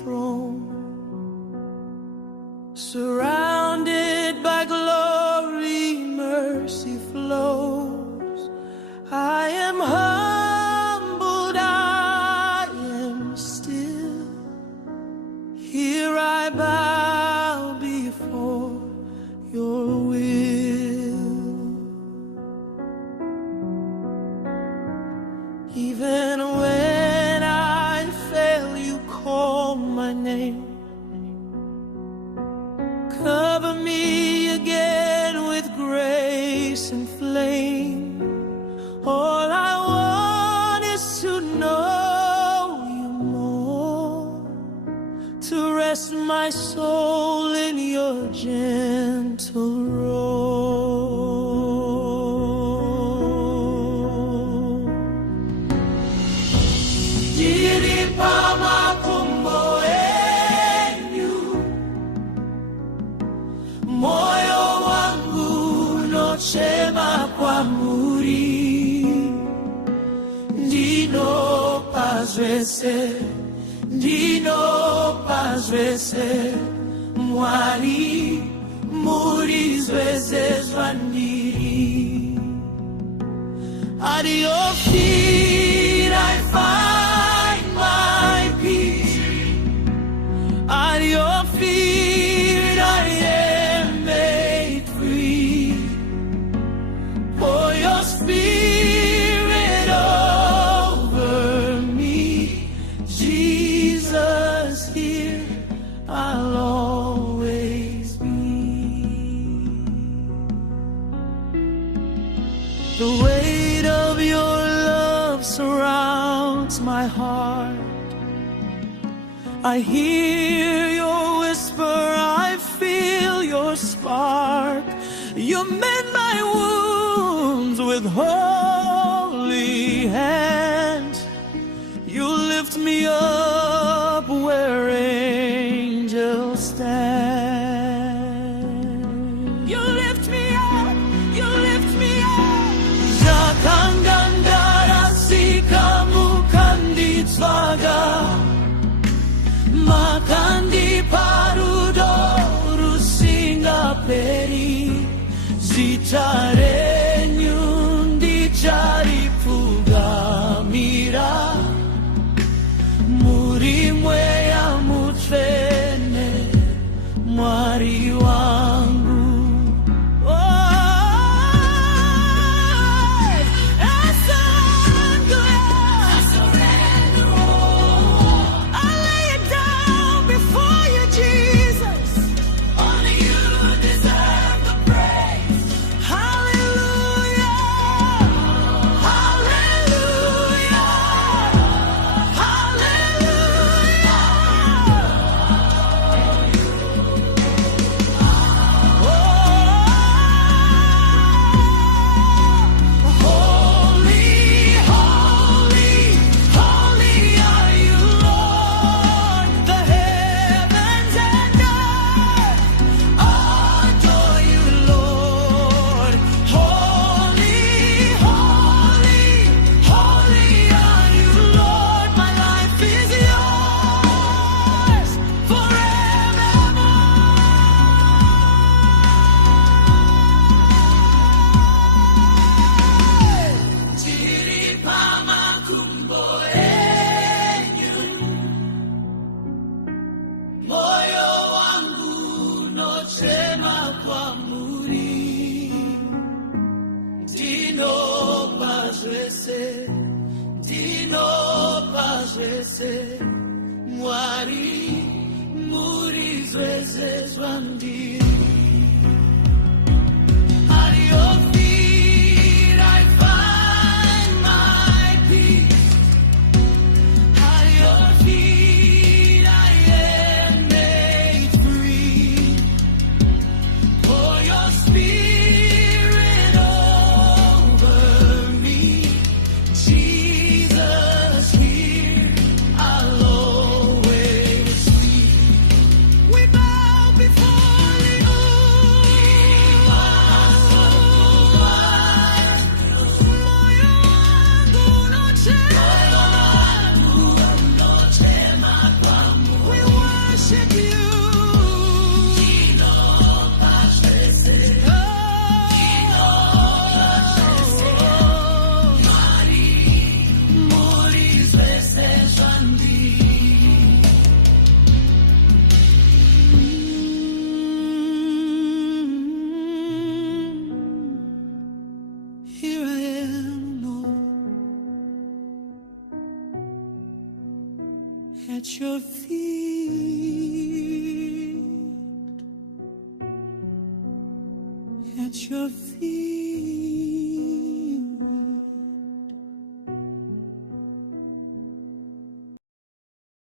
throne. Surrounded by glory, mercy flows. I am humbled, I am still. Here I bow before your will. Even when I fail, you call my name. Cover me again with grace and flame. All I want is to know you more, to rest my soul in your gentle roll. Ndiri paMakumbo Enyu, moyo wangu nochema kwa muri. Ndino pazwese mwari muri zweze zwandiri. At your feet I find my peace. At your feet I am made free. For your spirit over me, Jesus, here I'll always be. The weight of your love surrounds my heart. I hear your whisper, I feel your spark. You mend my wounds with holy hands. You lift me up where angels stand. You lift me up, you lift me up. Zakangandara sikamukandi tsvaga, makandi parudo rusinga peri. Zitare nyundi chari pugamira, muri mweya mutfene mwari wangu. Ndino pazwese mwari muri zweze zwandiri. At your feet I find my peace. At your feet I am made free. For your spirit over me, Jesus, here I'll always worship you. Here I am, Lord, at your feet, at your feet.